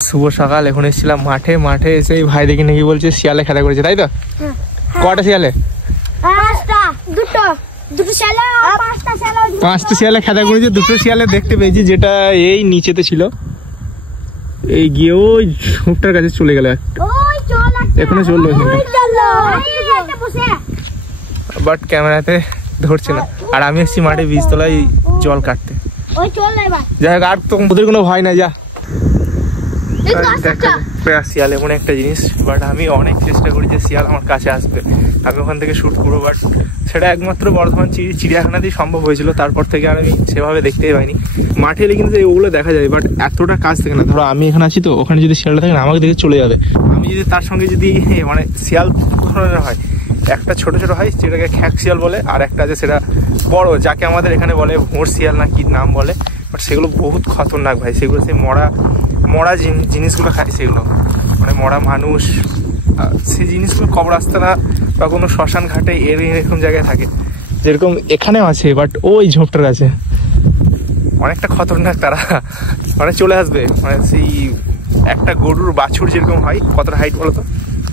শুভ সকাল। এখন এসেছিলাম মাঠে। মাঠে এসে ভাই দেখি নাকি বলছে শিয়ালে খেলা করেছে, তাই তো? কটা শিয়ালে? পাঁচটা শিয়ালে খেলা করেছে। দুটো শিয়ালে দেখতে পেয়েছি, যেটা এই নিচেতে ছিল, এই গিয়ে ওই ঝোপটার কাছে চলে গেল। এখনো চললো, বাট ক্যামেরাতে ধরছে না। আর আমি এসেছি মাঠে বীজতলায় জল কাটতে। যাই হোক, আর তো ওদের কোনো ভয় নাই। যা শিয়াল এমন একটা জিনিস, বাট আমি অনেক চেষ্টা করি যে শিয়াল আমার কাছে আসবে, আমি ওখান থেকে শুট করবো, বাট সেটা একমাত্র বর্ধমান চিড়িয়াখানাতেই সম্ভব হয়েছিল। তারপর থেকে আর আমি সেভাবে দেখতেই পাইনি। মাঠে এলে কিন্তু ওগুলো দেখা যায়, বাট এতটা কাজ থাকে না। ধরো আমি এখানে আছি, তো ওখানে যদি শিয়ালটা থাকে না, আমাকে দেখে চলে যাবে। আমি যদি তার সঙ্গে যদি মানে শিয়াল ধরনের হয়, একটা ছোট ছোট হয় যেটাকে খ্যাক শিয়াল বলে, আর একটা আছে সেটা বড়, যাকে আমাদের এখানে বলে ভোর শিয়াল না কি নাম বলে। বাট সেগুলো বহুত খতরনাক ভাই। সেগুলো সেই মরা জিনিসগুলো খায়, সেগুলো মানে মরা মানুষ, সেই জিনিসগুলো কবরস্থানা বা কোনো শ্মশান ঘাটে এরকম জায়গায় থাকে, যেরকম এখানেও আছে। বাট ওই ঝোপটার আছে অনেকটা খতরনাক। তারা মানে চলে আসবে, মানে সেই একটা গরুর বাছুর যেরকম হয়, কতটা হাইট বলো তো,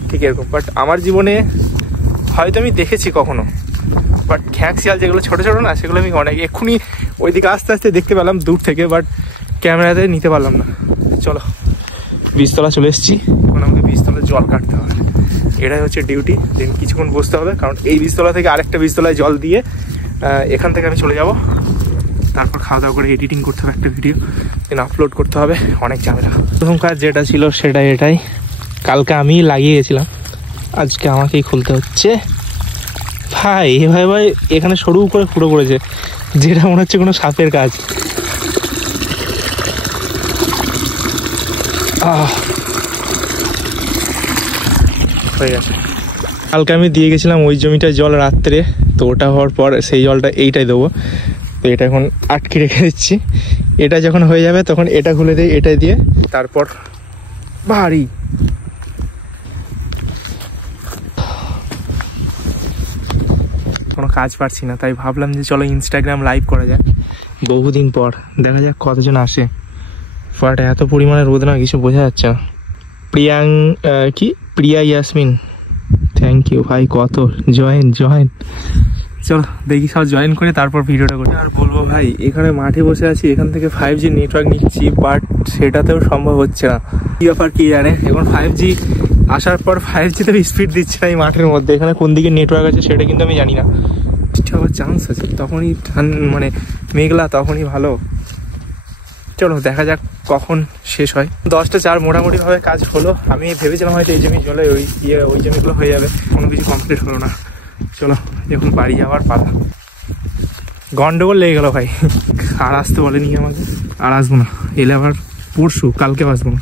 ঠিক এরকম। বাট আমার জীবনে হয়তো আমি দেখেছি কখনো, বাট খ্যাক শিয়াল যেগুলো ছোটো ছোটো না, সেগুলো আমি অনেক এক্ষুনি ওইদিকে আস্তে আস্তে দেখতে পেলাম দূর থেকে, বাট ক্যামেরাতে নিতে পারলাম না। চলো, বীজতলা চলে এসেছি। এখন আমাকে বীজতলায় জল কাটতে হবে, এটাই হচ্ছে ডিউটি। দেন কিছুক্ষণ বসতে হবে, কারণ এই বীজতলা থেকে আরেকটা বীজতলায় জল দিয়ে এখান থেকে আমি চলে যাব। তারপর খাওয়া দাওয়া করে এডিটিং করতে হবে একটা ভিডিও, দেন আপলোড করতে হবে। অনেক ঝামেলা। প্রথম কাজ যেটা ছিল এটাই। কালকে আমি লাগিয়ে গেছিলাম, আজকে আমাকেই খুলতে হচ্ছে। ভাই ভাই এখানে সরু করে ফুটো করেছে, যেটা মনে হচ্ছে কোনো সাপের কাজ। হয়ে গেছে। কালকে আমি দিয়ে গেছিলাম ওই জমিটায় জল রাত্রে, তো ওটা হওয়ার পর সেই জলটা এইটাই দেবো। তো এটা এখন আটকে রেখে দিচ্ছি। এটা যখন হয়ে যাবে তখন এটা খুলে দিই, এটাই দিয়ে। তারপর ভারী কোনো কাজ পারছি না, তাই ভাবলাম যে চলো ইনস্টাগ্রাম লাইভ করা যায়। বহুদিন পর দেখা যাক কতজন আসে। বাট এত পরিমাণে রোদ না, কিছু বোঝা যাচ্ছে না। প্রিয়া ইয়াসমিন, থ্যাংক ইউ ভাই। কত জয়েন। চলো দেখি সব জয়েন করে তারপর ভিডিওটা করি। আর বলবো ভাই, এখানে মাঠে বসে আছি, এখান থেকে 5G নেটওয়ার্ক নিচ্ছি, বাট সেটাতেও সম্ভব হচ্ছে না। কি ব্যাপার কি জানে। এখন 5G আসার পর 5Gতে স্পিড দিচ্ছে না এই মাঠের মধ্যে। এখানে কোন দিকে নেটওয়ার্ক আছে সেটা কিন্তু আমি জানি না। হওয়ার চান্স আছে, তখনই মানে মেঘলা, তখনই ভালো। চলো দেখা যাক কখন শেষ হয়। 10টা 4 মোটামুটিভাবে কাজ হলো। আমি ভেবেছিলাম হয়তো এই জমি জলে ওই জমিগুলো হয়ে যাবে, কোনো কিছু কমপ্লিট হলো না। চলো এখন বাড়ি যাওয়ার পালা। গন্ডগোল লেগে গেল ভাই। আর আসতে বলেনি আমাকে, আর আসবো না। এলে আবার পরশু, কালকেও আসবো না।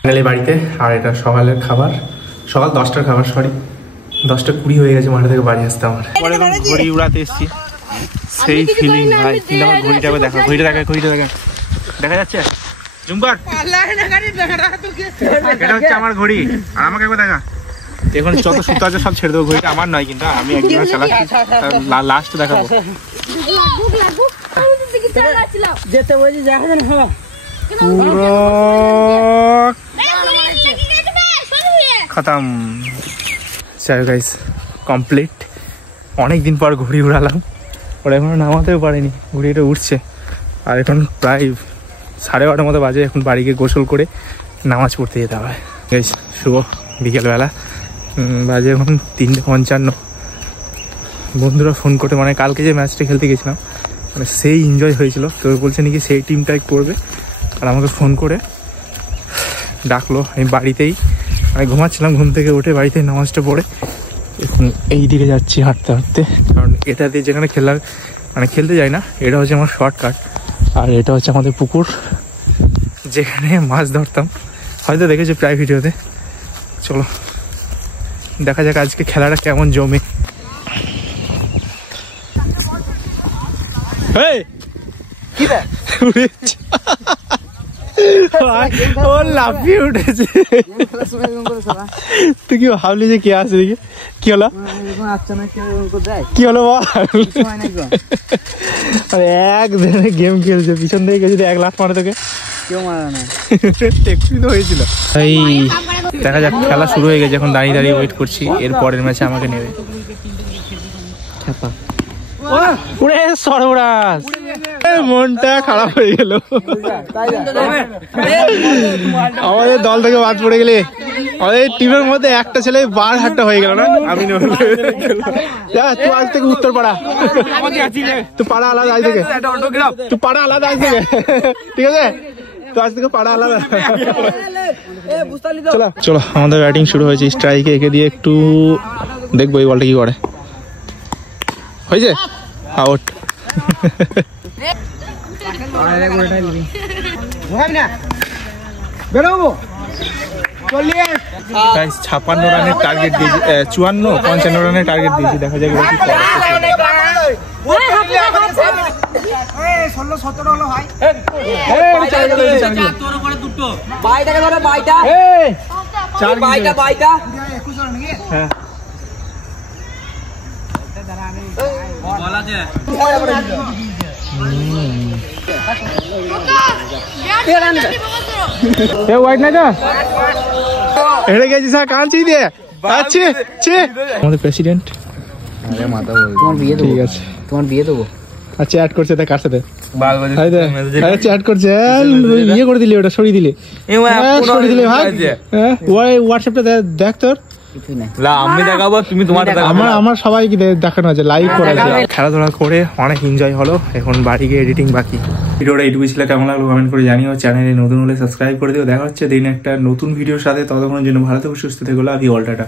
ফাইনালি বাড়িতে। আর এটা সকালের খাবার, সকাল 10টার খাবার, সরি 10টা 20 হয়ে গেছে মাঠে থেকে বাড়ি আসতে আমার। পরে এখন ঘড়ি উড়াতে এসছি, সেই ফিলিং ভাই। কিন্তু আমার ঘড়িটা দেখা, ঘড়িটা দেখা যাচ্ছে জুম্বার, এটা হচ্ছে আমার ঘড়ি। আর আমাকে একবার দেখা। এখন যত সুতো আছে সব ছেড়ে দেবো, ঘড়িটা আমার নয় কিন্তু, আমি একদিন চালাচ্ছি, লাস্ট দেখাবো। খতম। চলো গাইস, কমপ্লিট। অনেকদিন পর ঘুড়ি উড়ালাম, ওরা এখনো নামাতেও পারেনি, ঘুড়িটা উঠছে। আর এখন প্রায় 12:30 মতো বাজে। এখন বাড়ি গিয়ে গোসল করে নামাজ পড়তে যেতে হবে। গাইস শুভ বিকেলবেলা, বাজে এখন 3:55। বন্ধুরা ফোন করতে, মানে কালকে যে ম্যাচটা খেলতে গেছিলাম, মানে সেই এনজয় হয়েছিল। তো বলছে নাকি সেই টিমটাই করবে, আর আমাকে ফোন করে ডাকলো। আমি বাড়িতেই মানে ঘুমাচ্ছিলাম, ঘুম থেকে উঠে বাড়িতেই নামাজটা পড়ে এখন এই দিকে যাচ্ছি হাঁটতে হাঁটতে। কারণ এটা দিয়ে যেখানে খেলতে যাই না, এটা হচ্ছে আমার শর্টকাট। আর এটা হচ্ছে আমাদের পুকুর, যেখানে মাছ ধরতাম, হয়তো দেখেছি প্রায় ভিডিওতে। চলো দেখা যাক আজকে খেলাটা কেমন জমে। ও লাফিয়ে উঠেছে। তুই কি ভাবলি যে কে আসে? কি হলো এক ধরনের গেম খেলছে, পিছন থেকে যদি 1 লাখ মারে তোকে একটু তো হয়েছিল। এই দেখা যাক, খেলা শুরু হয়ে গেছে, এখন দাঁড়িয়ে দাঁড়িয়ে ওয়েট করছি এর পরের ম্যাচে আমাকে নেবে। সর্বনাশ, মনটা খারাপ হয়ে গেল। আমাদের দল থেকে বাদ পড়ে গেলে, আমাদের টিমের মধ্যে একটা ছেলে বার হাটটা হয়ে গেল না। আমি তুই আজ থেকে উত্তর পাড়া, তুই পাড়া আলাদা আজ থেকে, তুই পাড়া আলাদা আজ থেকে, ঠিক আছে? তো আজ থেকে পাড়া আলাদা। চলো আমাদের ব্যাটিং শুরু হয়েছে। স্ট্রাইকে একে দিয়ে একটু দেখবো এই বলটা কি করে। হয়েছে আউট। 56 রানের টার্গেট দিয়েছি, 54-55 রানের টার্গেট দিয়েছি। দেখা যাক এবার কি করে। আমাদের প্রেসিডেন্ট ঠিক আছে, তোমার বিয়ে দেবো। আচ্ছা চ্যাট করছে, কার সাথে চ্যাট করছে? ইয়ে করে দিলি, ওটা সরিয়ে দিলে, সরিয়ে দিলে ভাই। হোয়াটসঅ্যাপটা দেখ তোর। আমি দেখাবো, তুমি তোমার। আমার সবাইকে দেখানো আছে, লাইভ করা আছে। খেলাধুলা করে অনেক এনজয় হলো, এখন বাড়ি গিয়ে এডিটিং বাকি। ভিডিওটা এইটুকু ছিল, কেমন লাগলো কমেন্ট করে জানিও। চ্যানেলে নতুন হলে সাবস্ক্রাইব করে দিও। দেখা হচ্ছে দিন একটা নতুন ভিডিওর সাথে, ততক্ষণের জন্য ভালো থেকো, সুস্থ থেকো। Love you all, tata.